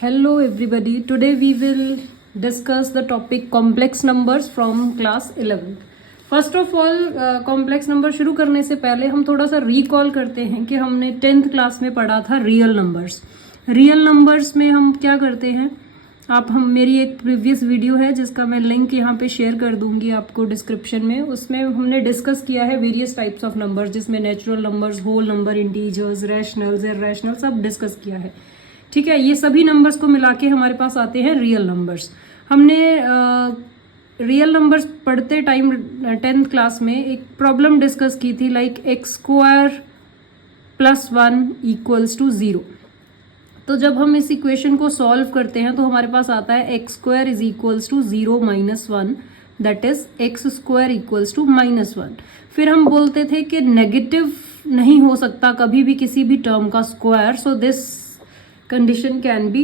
Hello everybody. Today we will discuss the topic complex numbers from class 11. First of all complex number शुरू करने से पहले हम थोड़ा सा रिकॉल करते हैं कि हमने 10th क्लास में पढ़ा था रियल नंबर्स. रियल नंबर्स में हम क्या करते हैं, हम मेरी एक प्रीवियस वीडियो है जिसका मैं लिंक यहाँ पे शेयर कर दूंगी आपको डिस्क्रिप्शन में. उसमें हमने डिस्कस किया है वेरियस टाइप्स ऑफ नंबर्स, जिसमें natural numbers, whole number, integers, rationals, irrational सब डिस्कस किया है. ठीक है, ये सभी नंबर्स को मिला के हमारे पास आते हैं रियल नंबर्स. हमने रियल नंबर्स पढ़ते टाइम 10th क्लास में एक प्रॉब्लम डिस्कस की थी, लाइक x² + 1 = 0. तो जब हम इस इक्वेशन को सॉल्व करते हैं तो हमारे पास आता है x² = 0 - 1, दैट इज x² = -1. फिर हम बोलते थे कि नेगेटिव नहीं हो सकता कभी भी किसी भी टर्म का square, so this condition can be,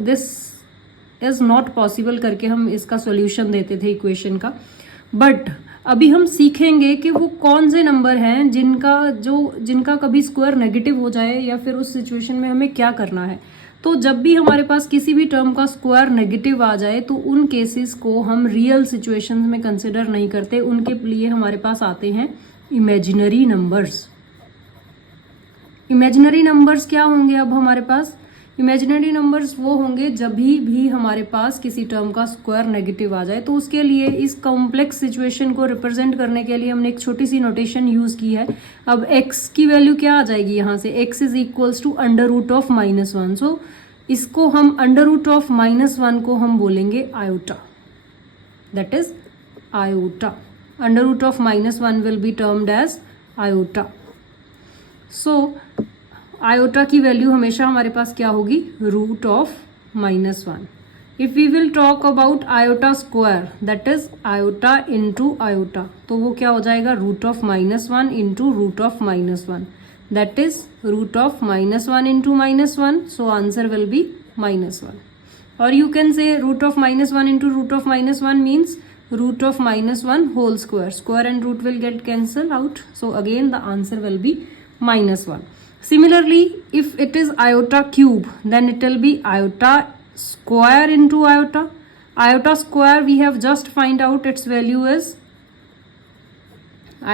this is not possible करके हम इसका सॉल्यूशन देते थे इक्वेशन का. बट अभी हम सीखेंगे कि वो कौन से नंबर हैं जिनका कभी स्क्वायर नेगेटिव हो जाए, या फिर उस सिचुएशन में हमें क्या करना है. तो जब भी हमारे पास किसी भी टर्म का स्क्वायर नेगेटिव आ जाए तो उन केसेस को हम रियल सिचुएशन में कंसिडर नहीं करते. उनके लिए हमारे पास आते हैं इमेजिनरी नंबर्स. इमेजिनरी नंबर्स क्या होंगे अब हमारे पास? इमेजिनरी नंबर्स वो होंगे जब भी हमारे पास किसी टर्म का स्क्वायर नेगेटिव आ जाए. तो उसके लिए इस कॉम्प्लेक्स सिचुएशन को रिप्रेजेंट करने के लिए हमने एक छोटी सी नोटेशन यूज की है. अब x की वैल्यू क्या आ जाएगी यहाँ से? x = √(-1). सो इसको हम √(-1) को हम बोलेंगे iota, that is iota. √(-1) will be termed as iota. So iota की वैल्यू हमेशा हमारे पास क्या होगी? √(-1). If we will talk about iota square, that is iota into iota, तो वो क्या हो जाएगा? √(-1) into √(-1), that is √(-1) into -1. So answer will be -1. और you can say √(-1) into √(-1) means √(-1) whole square. Square and root will get cancelled out. So again the answer will be -1. Similarly, if it is iota cube, then it will be iota square into iota. Iota square we have just find out its value is,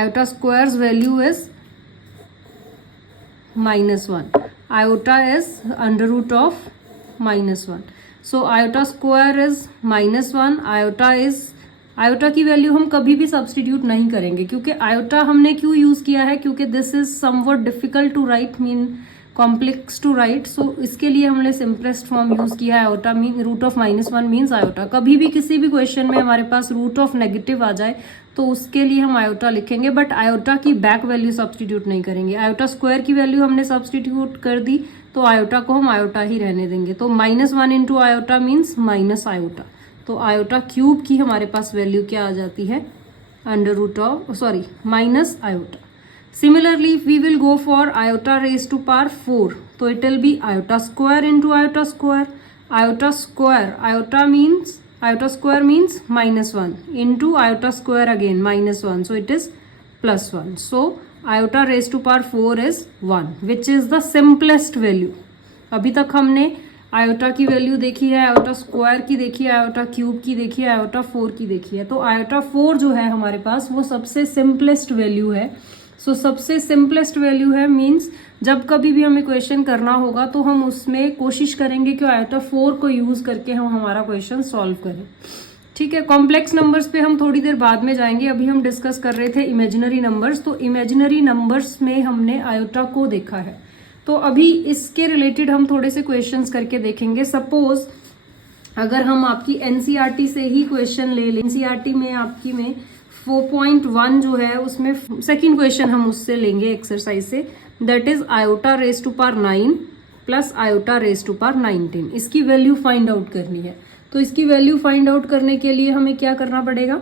iota square's value is -1. Iota is √(-1). So iota square is -1. Iota की value हम कभी भी substitute नहीं करेंगे, क्योंकि iota हमने क्यों use किया है? क्योंकि this is somewhat difficult to write, mean complex to write. So इसके लिए हमने सिंपलेस्ट फॉर्म यूज किया है आयोटा. Mean √(-1) means iota. कभी भी किसी भी क्वेश्चन में हमारे पास √(-) आ जाए तो उसके लिए हम आयोटा लिखेंगे, बट आयोटा की बैक वैल्यू सब्सटीट्यूट नहीं करेंगे. आयोटा स्क्वायर की वैल्यू हमने सब्सटीट्यूट कर दी तो आयोटा को हम आयोटा ही रहने देंगे. तो -1 into iota means minus iota. तो आयोटा क्यूब की हमारे पास वैल्यू क्या आ जाती है? Minus iota. Similarly if we will go for iota raise to power 4, तो it will be iota square into iota square. Iota square means -1 into iota square again -1, so it is +1. So iota raise to power 4 is 1, which is the simplest value. अभी तक हमने iota की value देखी है, iota square की देखी है, iota cube की देखी है, आयोटा 4 की देखी है. तो आयोटा 4 जो है हमारे पास वो सबसे सिंपलेस्ट वैल्यू है. सो सबसे सिंपलेस्ट वैल्यू है मीन्स जब कभी भी हमें क्वेश्चन करना होगा तो हम उसमें कोशिश करेंगे कि आयोटा 4 को यूज करके हम हमारा क्वेश्चन सॉल्व करें. ठीक है, कॉम्प्लेक्स नंबर्स पे हम थोड़ी देर बाद में जाएंगे. अभी हम डिस्कस कर रहे थे इमेजिनरी नंबर्स. तो इमेजिनरी नंबर्स में हमने आयोटा को देखा है. तो अभी इसके रिलेटेड हम थोड़े से क्वेश्चंस करके देखेंगे. सपोज अगर हम आपकी एनसीईआरटी से ही क्वेश्चन ले लें, एनसीईआरटी में आपकी में 4.1 जो है उसमें सेकंड क्वेश्चन हम उससे लेंगे एक्सरसाइज से, that is iota raise to power 9 plus iota raise to power 19. इसकी वैल्यू फाइंड आउट करनी है. तो इसकी वैल्यू फाइंड आउट करने के लिए हमें क्या करना पड़ेगा?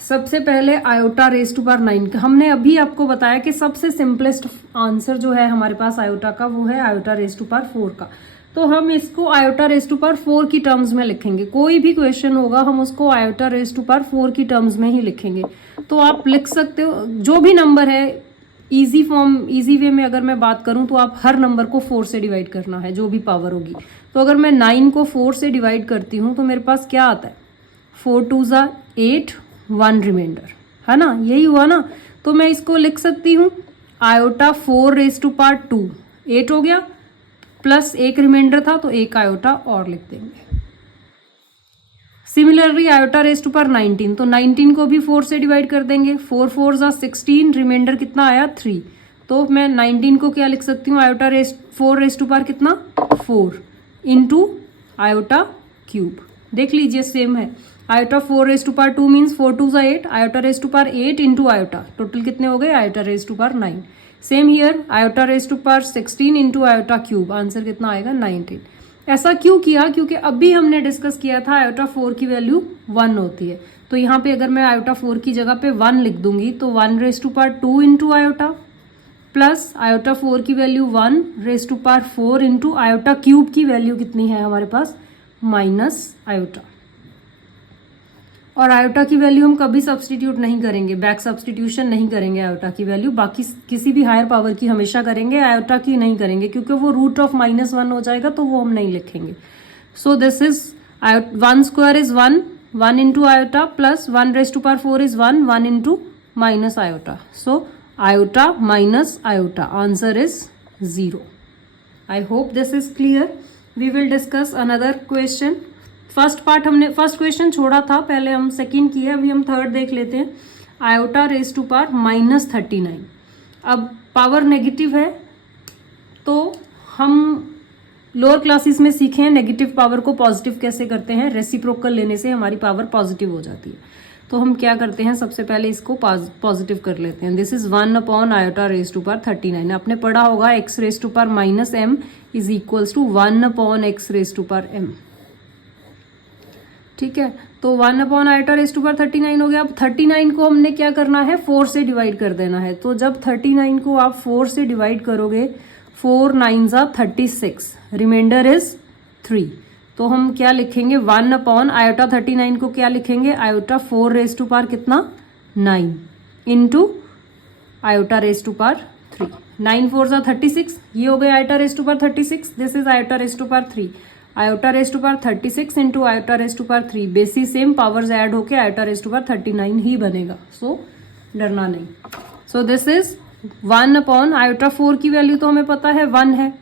सबसे पहले आयोटा रेज टू पावर 9 हमने अभी आपको बताया कि सबसे सिंपलेस्ट आंसर जो है हमारे पास आयोटा का वो है आयोटा रेज टू पावर 4 का. तो हम इसको आयोटा रेज टू पावर 4 की टर्म्स में लिखेंगे. कोई भी क्वेश्चन होगा हम उसको आयोटा रेज टू पावर 4 की टर्म्स में ही लिखेंगे. तो आप लिख सकते हो जो भी नंबर है इजी वे में अगर मैं बात करूं तो आप हर नंबर को 4 से डिवाइड करना है, जो भी पावर होगी। तो अगर मैं 9 को 4 से डिवाइड करती हूं तो मेरे पास क्या आता है, 4 2 ज़ा 8, 1 रिमाइंडर, है ना, यही हुआ ना। तो मैं इसको लिख सकती हूँ आयोटा 4 रेज टू पावर 2, 8 हो गया, प्लस एक रिमाइंडर था तो एक आयोटा और लिख देंगे। Similarly iota raise to power 19, तो 19 को भी 4 से डिवाइड कर देंगे, 4 4 ज़ा 16, रिमाइंडर कितना आया 3। तो मैं 19 को क्या लिख सकती हूँ, आयोटा 4 रेज टू पावर कितना 4 इंटू आयोटा क्यूब। देख लीजिए सेम है, iota 4 raise to power 2 means 4 2 ज़ा 8, iota raise to power 8 into iota, total कितने हो गए, iota raise to power 9। Same here iota raise to power 16 into iota cube, answer कितना आएगा 19। ऐसा क्यों किया, क्योंकि अभी हमने डिस्कस किया था आयोटा 4 की वैल्यू 1 होती है। तो यहाँ पे अगर मैं आयोटा 4 की जगह पे 1 लिख दूंगी तो 1 raise to power 2 into iota, plus iota 4 की value 1 raise to power 4 into iota cube की वैल्यू कितनी है हमारे पास, माइनस आयोटा। और आयोटा की वैल्यू हम कभी सब्सटीट्यूट नहीं करेंगे, बैक सब्सटीट्यूशन नहीं करेंगे आयोटा की वैल्यू, बाकी किसी भी हायर पावर की हमेशा करेंगे, आयोटा की नहीं करेंगे, क्योंकि वो रूट ऑफ -1 हो जाएगा तो वो हम नहीं लिखेंगे। So this is 1 square is 1, 1 into iota, plus 1 raise to power 4 is 1, 1 into minus iota. So iota minus iota, answer is 0। I hope this is clear. We will discuss another question. First question छोड़ा था, पहले हम second किए, अभी हम third देख लेते हैं। आयोटा रेज टू पावर -39, अब पावर नेगेटिव है तो हम लोअर क्लासेस में सीखे हैं नेगेटिव पावर को पॉजिटिव कैसे करते हैं, रेसिप्रोकल लेने से हमारी पावर पॉजिटिव हो जाती है। तो हम क्या करते हैं, सबसे पहले इसको पॉजिटिव कर लेते हैं। This is 1 upon iota raise to power 39। आपने पढ़ा होगा x raise to power -m is equals to 1 upon x raise to power m, ठीक है। तो 1 upon iota raise to power 39 हो गया। अब 39 को हमने क्या करना है, 4 से डिवाइड कर देना है। तो जब 39 को आप 4 से डिवाइड करोगे, 4 9 ज़ा 36, रिमाइंडर इज 3। तो हम क्या लिखेंगे, 1 अपॉन आयोटा 39 को क्या लिखेंगे, आयोटा 4 रेज टू पावर कितना 9 into iota raise to power 3, 9 4 ज़ा 36, ये हो गया iota raise to power 36। This is iota raise to power 3, iota raise to power 36 into iota raise to power 3, basis same, powers add होके iota raise to power 39 ही बनेगा। So डरना नहीं। So this is 1 upon iota 4 की value तो हमें पता है 1 है,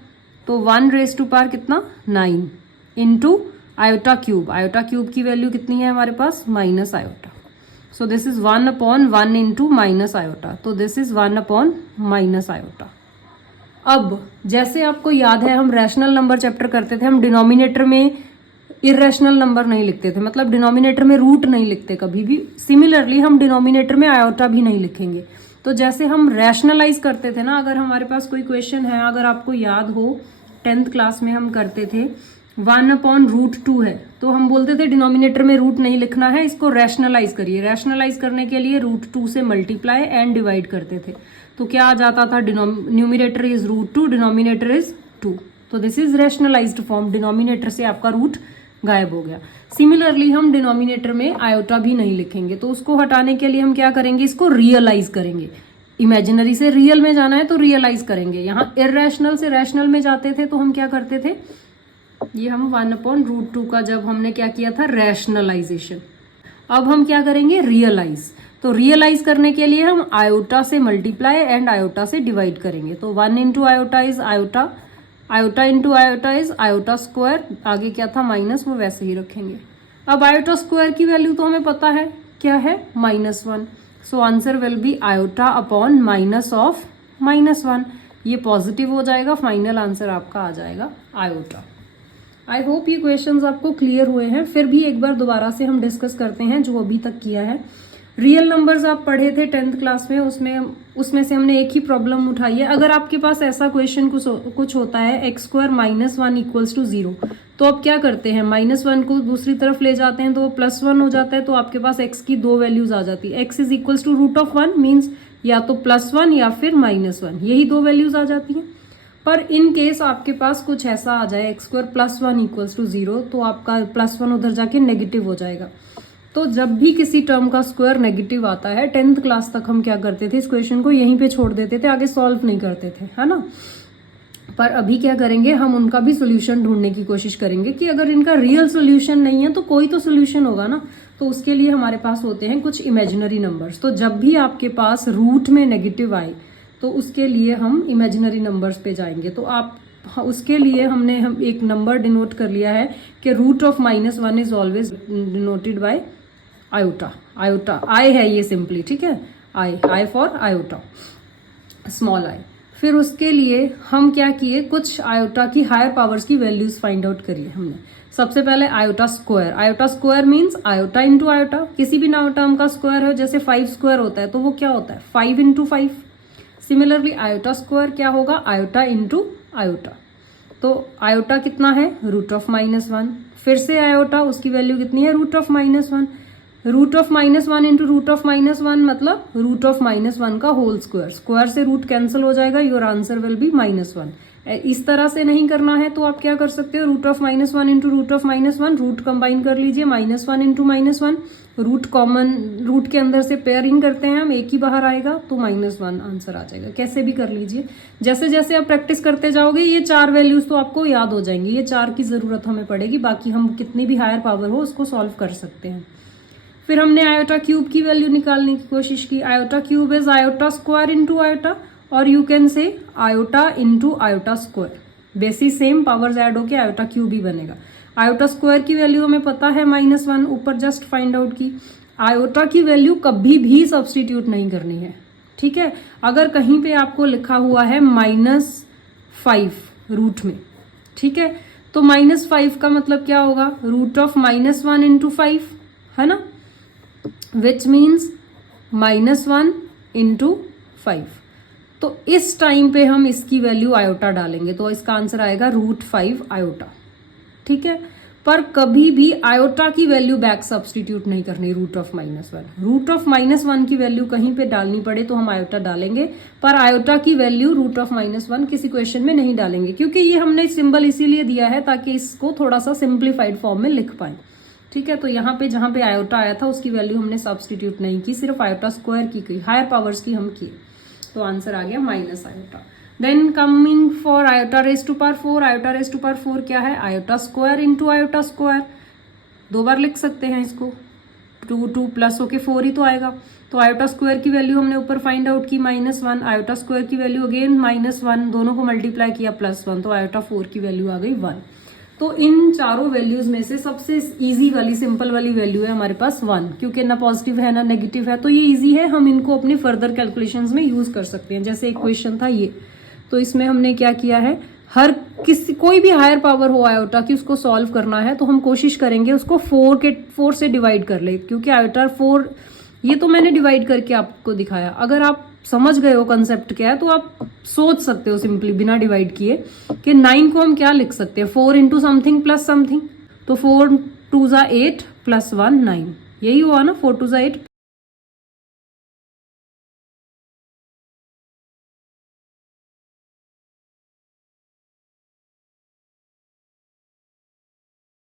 तो 1 रेज टू पावर कितना 9 इंटू आयोटा क्यूब की वैल्यू कितनी है हमारे पास, minus iota. So this is 1 upon 1 into minus iota, तो this is 1 upon minus iota. अब जैसे आपको याद है हम रैशनल नंबर चैप्टर करते थे, हम डिनोमिनेटर में इरेशनल नंबर नहीं लिखते थे, मतलब डिनोमिनेटर में रूट नहीं लिखते कभी भी। सिमिलरली हम डिनोमिनेटर में आयोटा भी नहीं लिखेंगे। तो जैसे हम रैशनलाइज करते थे ना, अगर हमारे पास कोई क्वेश्चन है, अगर आपको याद हो 10th क्लास में हम करते थे 1 अपॉन रूट 2 है, तो हम बोलते थे डिनोमिनेटर में रूट नहीं लिखना है, इसको रैशनलाइज करिए। रैशनलाइज करने के लिए रूट 2 से मल्टीप्लाई एंड डिवाइड करते थे, तो क्या आ जाता था, numerator is root 2, denominator is 2। तो this is rationalised form, denominator से आपका रूट गायब हो गया। सिमिलरली हम डिनोमिनेटर में आयोटा भी नहीं लिखेंगे, तो उसको हटाने के लिए हम क्या करेंगे, इसको रियलाइज करेंगे। इमेजिनरी से रियल में जाना है तो रियलाइज करेंगे। यहाँ इरेशनल से रैशनल में जाते थे तो हम क्या करते थे, ये हम 1 अपॉन रूट 2 का जब हमने क्या किया था, रैशनलाइजेशन। अब हम क्या करेंगे, रियलाइज। तो रियलाइज करने के लिए हम आयोटा से मल्टीप्लाई एंड आयोटा से डिवाइड करेंगे। तो 1 into iota is iota, iota into iota is iota square, आगे क्या था माइनस, वो वैसे ही रखेंगे। अब आयोटा स्क्वायर की वैल्यू तो हमें पता है क्या है, -1। So answer will be iota upon minus of -1। ये पॉजिटिव हो जाएगा, फाइनल आंसर आपका आ जाएगा आयोटा। आई होप ये क्वेश्चंस आपको क्लियर हुए हैं। फिर भी एक बार दोबारा से हम डिस्कस करते हैं जो अभी तक किया है। रियल नंबर्स आप पढ़े थे 10th क्लास में, उसमें से हमने एक ही प्रॉब्लम उठाई है। अगर आपके पास ऐसा क्वेश्चन कुछ होता है x² -1 इक्वल्स टू 0, तो आप क्या करते हैं, -1 को दूसरी तरफ ले जाते हैं तो वो +1 हो जाता है, तो आपके पास x की 2 वैल्यूज आ जाती है। x is equals to √1 means या तो +1 या फिर -1, यही 2 वैल्यूज आ जाती हैं। पर इन केस आपके पास कुछ ऐसा आ जाए x² +1 इक्वल्स टू 0, तो आपका +1 उधर जाके नेगेटिव हो जाएगा। तो जब भी किसी टर्म का स्क्वायर नेगेटिव आता है 10th क्लास तक हम क्या करते थे, इस क्वेश्चन को यहीं पे छोड़ देते थे, आगे सॉल्व नहीं करते थे, है ना। पर अभी क्या करेंगे, हम उनका भी सोल्यूशन ढूंढने की कोशिश करेंगे कि अगर इनका रियल सोल्यूशन नहीं है तो कोई तो सोल्यूशन होगा ना। तो उसके लिए हमारे पास होते हैं कुछ इमेजिनरी नंबर्स। तो जब भी आपके पास रूट में नेगेटिव आए तो उसके लिए हम इमेजिनरी नंबर्स पे जाएंगे। तो आप उसके लिए हम एक नंबर डिनोट कर लिया है कि root of -1 is always denoted by iota. Iota I है ये सिंपली, ठीक है, I for iota, small I. फिर उसके लिए हम क्या किए, कुछ आयोटा की हायर पावर्स की वैल्यूज फाइंड आउट करिए हमने। सबसे पहले iota square. Iota square means iota into iota. किसी भी टर्म का स्क्वायर है, जैसे 5 स्क्वायर होता है तो वो क्या होता है 5 इंटू 5। सिमिलरली आयोटा स्क्वायर क्या होगा, आयोटा इंटू आयोटा। तो आयोटा कितना है, रूट ऑफ -1। फिर से आयोटा, उसकी वैल्यू कितनी है, root of -1। Root of -1 into root of -1 मतलब रूट ऑफ -1 का होल स्क्वायर। स्क्वायर से रूट कैंसिल हो जाएगा, योर आंसर विल बी -1। इस तरह से नहीं करना है तो आप क्या कर सकते हो, root of -1 into root of -1, root combine कर लीजिए, -1 इंटू -1, रूट कॉमन, रूट के अंदर से पेयरिंग करते हैं हम, एक ही बाहर आएगा तो -1 आंसर आ जाएगा। कैसे भी कर लीजिए, जैसे जैसे आप प्रैक्टिस करते जाओगे ये 4 वैल्यूज तो आपको याद हो जाएंगी। ये 4 की जरूरत हमें पड़ेगी, बाकी हम कितनी भी हायर पावर हो उसको सॉल्व कर सकते हैं। फिर हमने आयोटा क्यूब की वैल्यू निकालने की कोशिश की। Iota cube is iota square into iota, और you can say iota into iota square. Bases same, powers add होके आयोटा क्यूब ही बनेगा। आयोटा स्क्वायर की वैल्यू हमें पता है -1, ऊपर जस्ट फाइंड आउट की। आयोटा की वैल्यू कभी भी सब्सटीट्यूट नहीं करनी है, ठीक है। अगर कहीं पे आपको लिखा हुआ है -5 रूट में, ठीक है, तो -5 का मतलब क्या होगा, रूट ऑफ -1 इंटू 5, है ना, विच मीन्स -1 इंटू 5। तो इस टाइम पे हम इसकी वैल्यू आयोटा डालेंगे तो इसका आंसर आएगा √5 आयोटा, ठीक है। पर कभी भी आयोटा की वैल्यू बैक सब्सटीट्यूट नहीं करनी, रूट ऑफ -1। रूट ऑफ -1 की वैल्यू कहीं पे डालनी पड़े तो हम आयोटा डालेंगे, पर आयोटा की वैल्यू रूट ऑफ -1 किसी क्वेश्चन में नहीं डालेंगे, क्योंकि ये हमने सिंबल इसीलिए दिया है ताकि इसको थोड़ा सा सिंप्लीफाइड फॉर्म में लिख पाए, ठीक है। तो यहाँ पे जहां पे आयोटा आया था उसकी वैल्यू हमने सब्सटीट्यूट नहीं की, सिर्फ आयोटा स्क्वायर की, हायर पावर्स की हम किए, तो आंसर आ गया minus iota. Then coming for iota raise to power 4। Iota raise to power 4 क्या है, iota square into iota square. 2 बार लिख सकते हैं इसको, 2 प्लस होके 4 ही तो आएगा। तो आयोटा स्क्वायर की वैल्यू हमने ऊपर फाइंड आउट की -1, आयोटा स्क्वायर की वैल्यू अगेन -1, दोनों को मल्टीप्लाई किया +1, तो आयोटा 4 की वैल्यू आ गई 1। तो इन चारों वैल्यूज में से सबसे इजी वाली, सिंपल वाली वैल्यू है हमारे पास 1, क्योंकि ना पॉजिटिव है ना नेगेटिव है, तो ये इजी है, हम इनको अपनी फर्दर कैलकुलेशंस में यूज कर सकते हैं। जैसे एक क्वेश्चन था ये, तो इसमें हमने क्या किया है, हर कोई भी हायर पावर हो आयोटा की उसको सॉल्व करना है तो हम कोशिश करेंगे उसको 4 से डिवाइड कर ले, क्योंकि आयोटा 4, ये तो मैंने डिवाइड करके आपको दिखाया। अगर आप समझ गए हो कंसेप्ट क्या है तो आप सोच सकते हो सिंपली बिना डिवाइड किए कि 9 को हम क्या लिख सकते हैं, 4 इंटू समथिंग प्लस समथिंग। तो 4 2 8 + 1 9, यही हुआ ना, 4 2 8